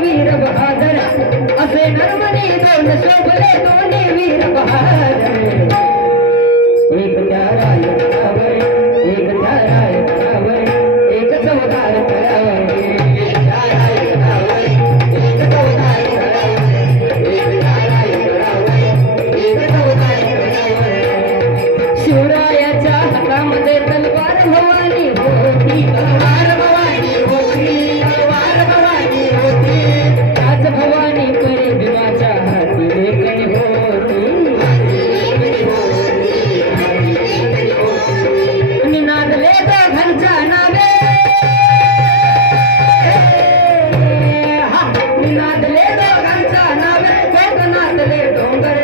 वीर बहादर असे नरमणी दोन शोभले दोन्ही वीर बहादर एक त्या रायगडावर एक त्या रायगडावर एक चौदार करावर एक त्या रायगडावर एक चौदार करावर एक त्या रायगडावर एक चौदार करावर शिवरायाच्या हातामध्ये तलवार भवानी होती तलवार भवानी होती तलवार भवानी होती आज भवानी परी भीमाच्या हाती लेखणी होती निनादले दोघांच्या नावे निनादले दोघांच्या नावे कोकणातले डोंगर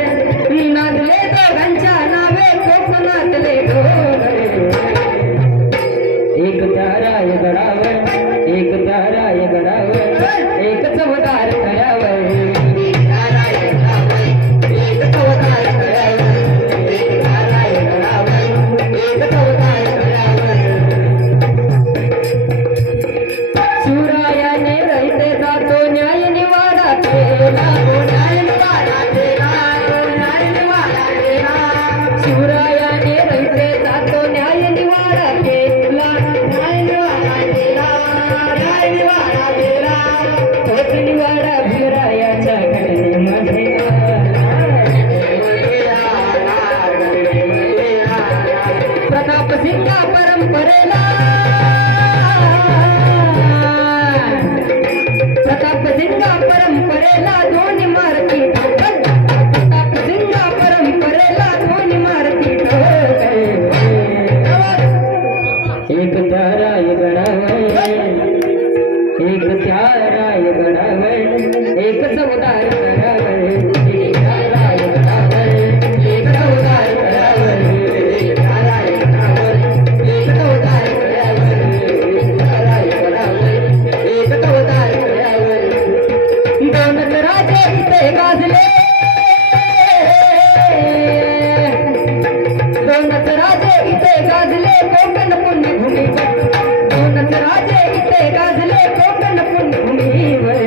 निनादले दोघांच्या नावे कोकणातले डोंगर एक त्या रायगडावर एक त्या रायगडावर एक चौदार करावर एक त्या रायगडावर एक चौदार करावर एक त्या रायगडावर एक चौदार करावर शिवरायाने रहिते जातो न्याय निवाडा केला न्याय निवाडा केला न्याय निवाडा केला शिवरायाने रहिते जातो न्याय निवाडा केला न्याय निवाडा केला न्याय निवाडा केला तोच निवाडा भिरायाच्या घडणीमध्ये प्रताप सिंगा परंपरेला प्रताप सिंगा परंपरेला दोन्ही मारती ठोकर प्रताप सिंगा परंपरेला दोन्ही मारती ठोकर एक त्या रायगडावर एक त्या रायगडावर एक चौदार करावर एक त्या रायगडावर एक चौदार करावर एक त्या रायगडावर एक चौदार करावर एक त्या रायगडावर एक चौदार करावर दोनच राजे इथे गाजले दोनच राजे इथे गाजले कोकण पुण्यभूमीवर दोनच राजे इथे गाजले कोकण पुण्यभूमीवर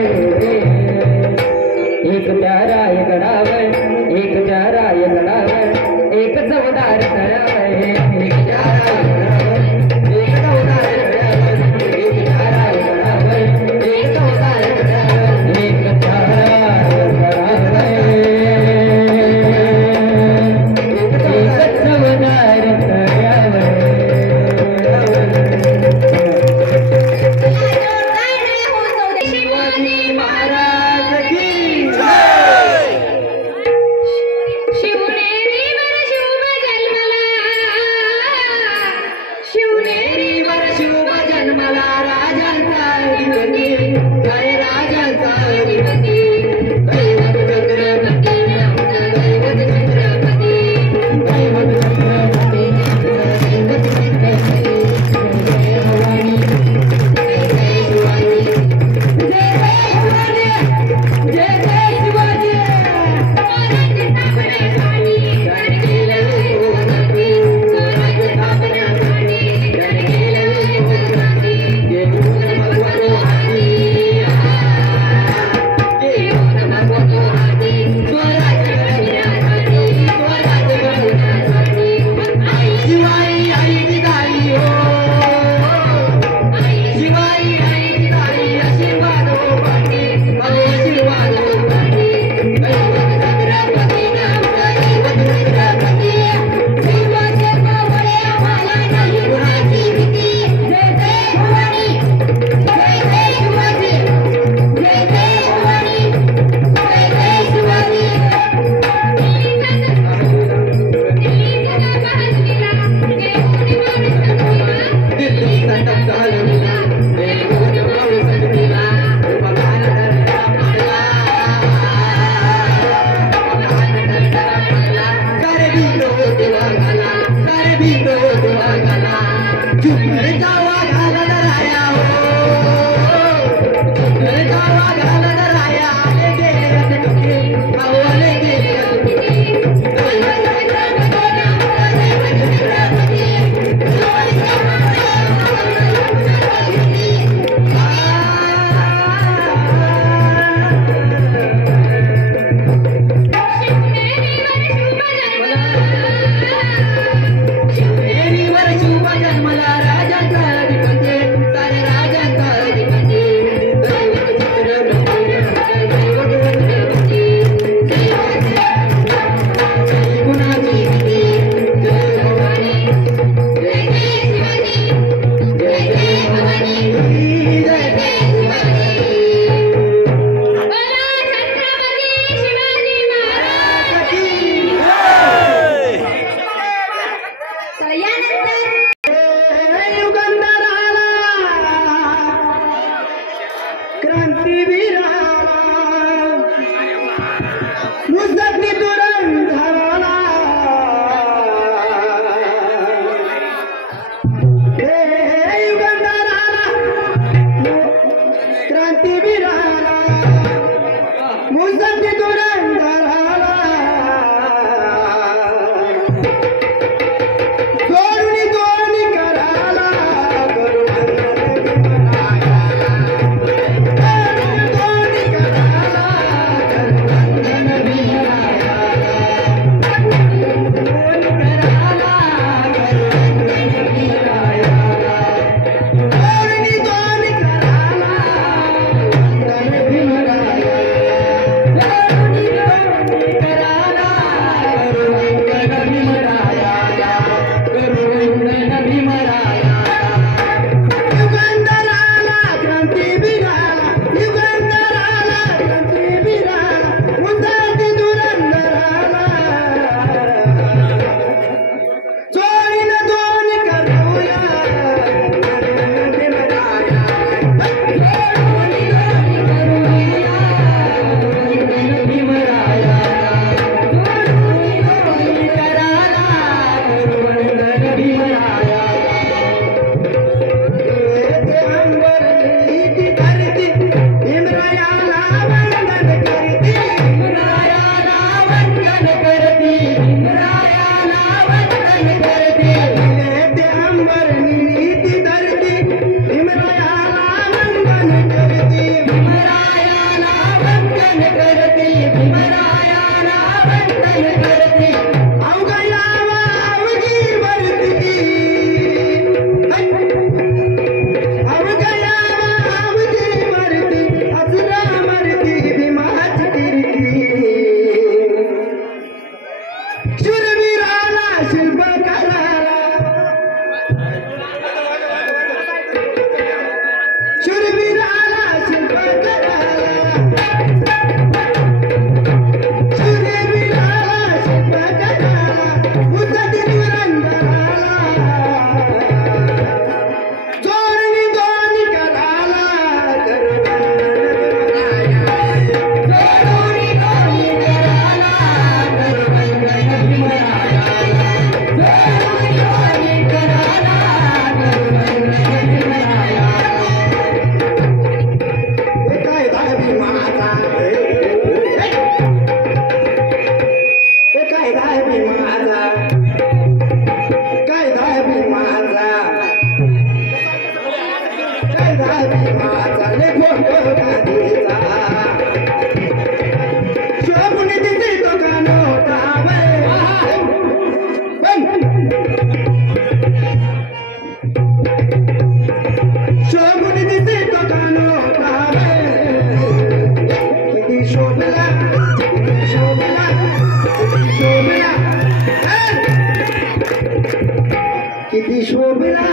शोभला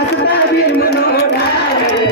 असता बी मनोडावर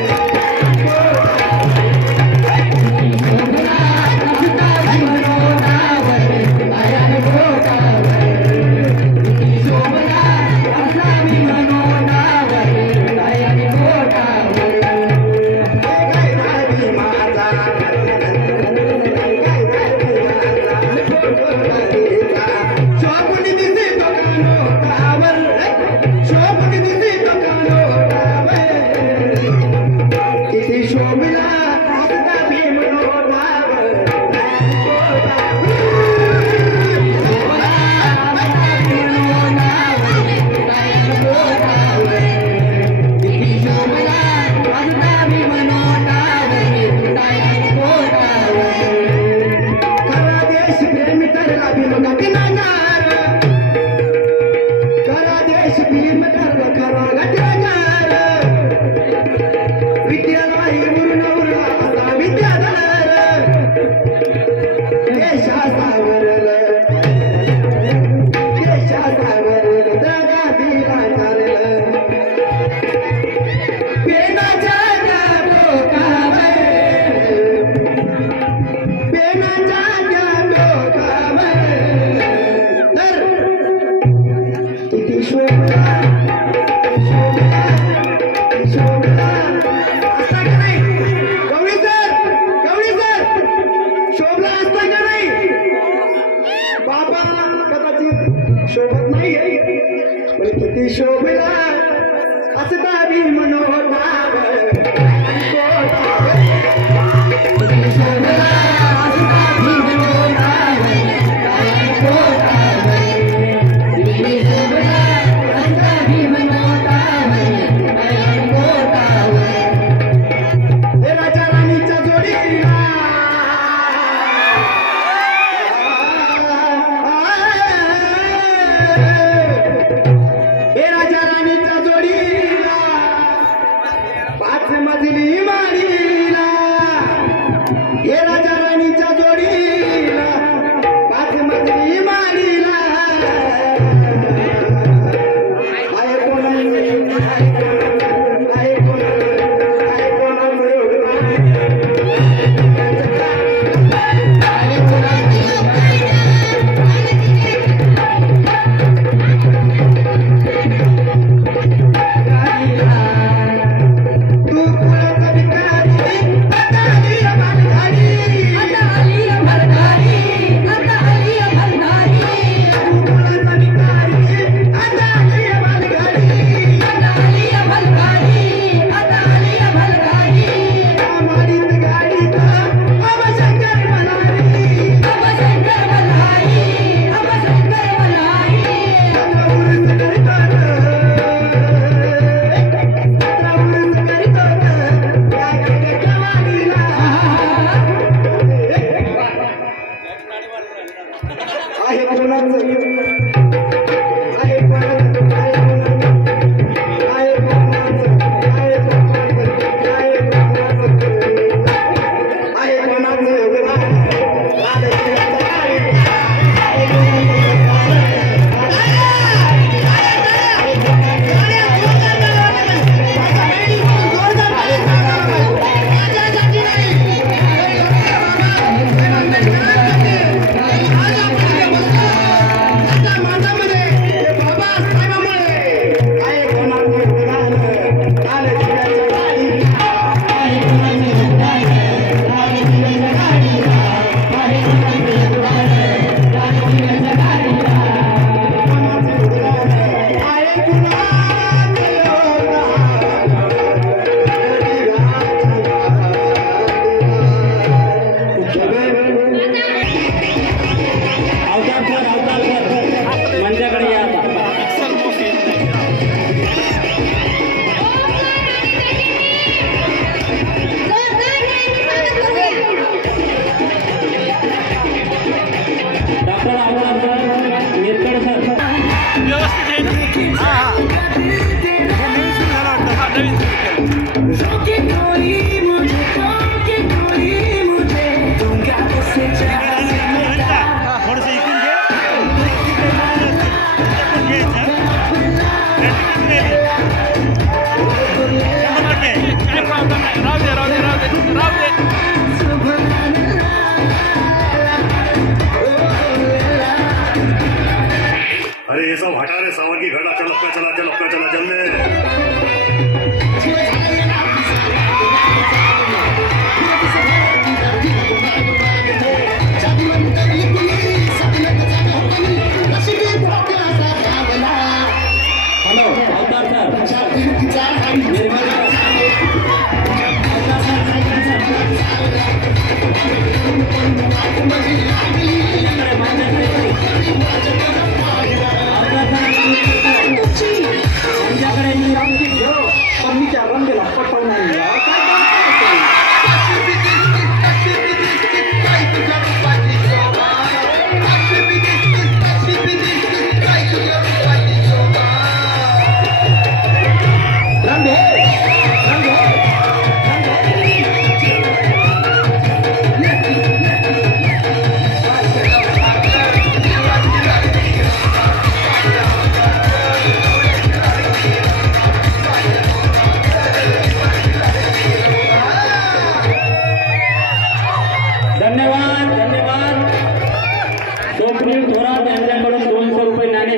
शोभत नाही पण किती शोभला असता बी मनोडावर मजली माडीला हे राजा राणीच्या जोडीला 5 मजली माडीला आहे कोण थोडंसं इकडून घे. धन्यवाद धन्यवाद. स्वप्नील थोरात यांच्याकडून 200 रुपये नाणे.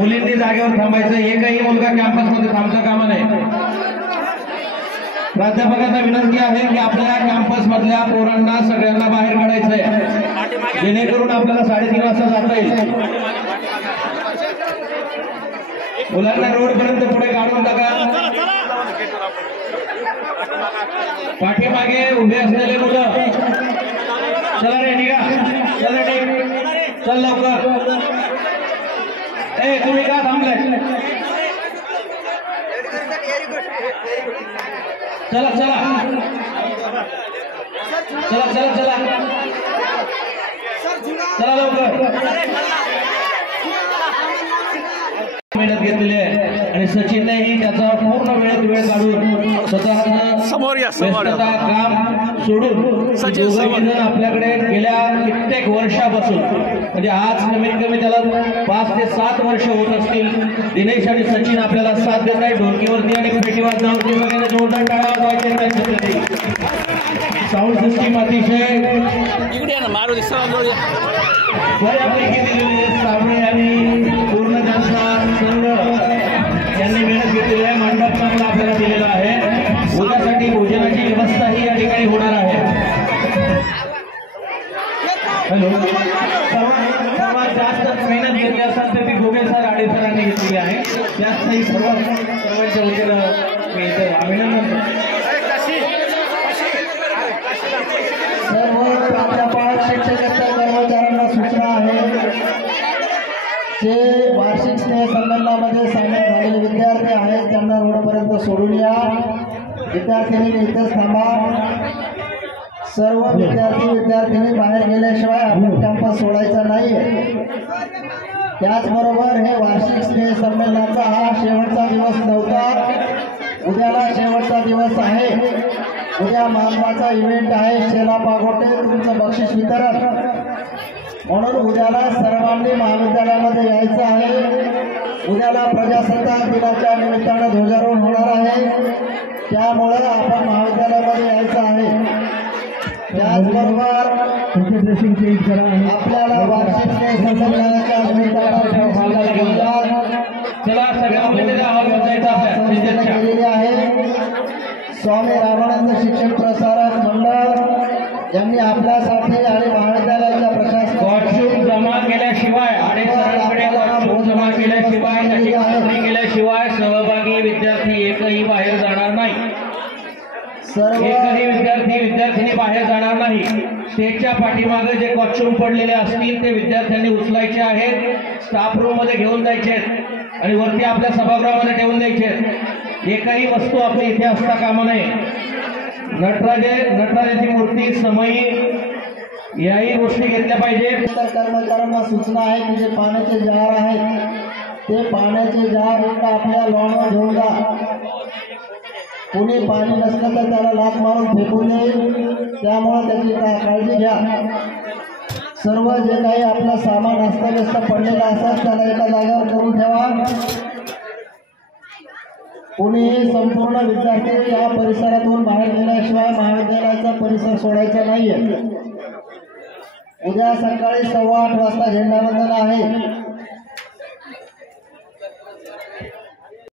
मुलींनी जागेवर थांबायचं. एकही मुलगा कॅम्पसमध्ये थांबता कामा नाही. प्राध्यापकांना विनंती आहे की आपल्या कॅम्पस मधल्या पोरांना सगळ्यांना बाहेर काढायचंय, जेणेकरून आपल्याला 3:30 वाजता जाता येईल. मुलांना रोड पर्यंत पुढे काढून टाका. पाठीमागे उभे असलेले मुलं, चला रे निघा, चला रे, चल लवकर. ए तुम्ही का थांबलाय? चला चला चला चला चला चला लवकर. मेहनत घेतलेली आहे आणि सचिननेही त्याचा पूर्ण वेळ काढून स्वतः काम सोडून आपल्याकडे गेल्या कित्येक वर्षापासून, म्हणजे आज कमीत कमी त्याला 5 ते 7 वर्ष होत असतील, दिनेश आणि सचिन आपल्याला साथ देत आहे. ढोलकीवरती आणि पेटी वाजण्यावरती वगैरे जोरदार टाळ्या वाजवायचे. साऊंड सिस्टीम अतिशय बऱ्यापैकी दिलेली आहे. साबळे आणि पूर्ण त्यांचा संघ यांनी मेहनत घेतलेली आहे. मंडप चांगला आपल्याला दिलेला आहे. उद्यासाठी भोजनाची व्यवस्था ही या ठिकाणी होणार आहे. हॅलो, सर्वात जास्त मेहनत घेतली असेल तर ती घोगे सर आणि त्याचही सर्वांच्या वतीनं मी इथं अभिनंदन सर्व प्राध्यापक शिक्षकेतर कर्मचाऱ्यांना सूचना आहे जे वार्षिक स्नेह संमेलनामध्ये सामील झालेले विद्यार्थी आहेत त्यांना रोडपर्यंत सोडून या. विद्यार्थ्यांनी इथेच थांबा. सर्व विद्यार्थी बाहेर गेल्याशिवाय आपण कॅम्पस सोडायचा नाहीये. त्याचबरोबर हे वार्षिक स्नेह संमेलनाचा हा शेवटचा दिवस नव्हता. उद्याला शेवटचा दिवस आहे. उद्या महत्वाचा इव्हेंट आहे शेला पागोटे तुमचं बक्षीस वितरण. म्हणून उद्याला सर्वांनी महाविद्यालयामध्ये यायचं आहे. उद्याला प्रजासत्ताक दिनाच्या निमित्तानं ध्वजारोहण होणार आहे. त्यामुळं आपण महाविद्यालयामध्ये यायचं आहे. त्याचबरोबर आपल्याला वार्षिक स्नेह संमेलनाच्या केलेली आहे. स्वामी रामानंद शिक्षण प्रसारक मंडळ यांनी आपल्यासाठी आणि महाविद्यालयाच्या प्रशासन जमा केल्याशिवाय आणि सरांकडे जमा केल्याशिवाय सहभागी विद्यार्थी एकही बाहेर जाणार नाही. एकही विद्यार्थिनी बाहेर जाणार नाही. स्टेजच्या पाठीमागे जे कॉस्ट्यूम पडलेले असतील ते विद्यार्थ्यांनी उचलायचे आहेत. स्टाफ रूम मध्ये घेऊन जायचे आहेत आणि वरती आपल्या सभागृहामध्ये ठेवून द्यायचे आहेत. एकही वस्तू आपली इथे असता कामा नये. नटराजाची मूर्ती समयी याही गोष्टी घेतल्या पाहिजे. कर्मचाऱ्यांना सूचना आहे की जे पाण्याचे जार आहेत ते पाण्याचे जार आपल्या लॉनवर घेऊन जा. कोणी पाणी नसलं तर त्याला लाथ मारून फेकून नये. त्यामुळे त्याची काळजी घ्या. सर्व जे काही आपलं सामान अस्ताव्यस्त पडलेलं असतात त्याला एका जागेवर करून ठेवा. कोणीही संपूर्ण विद्यार्थी या परिसरातून बाहेर गेल्याशिवाय महाविद्यालयाचा परिसर सोडायचा नाहीये. उद्या सकाळी 8:15 वाजता झेंडावंदन आहे.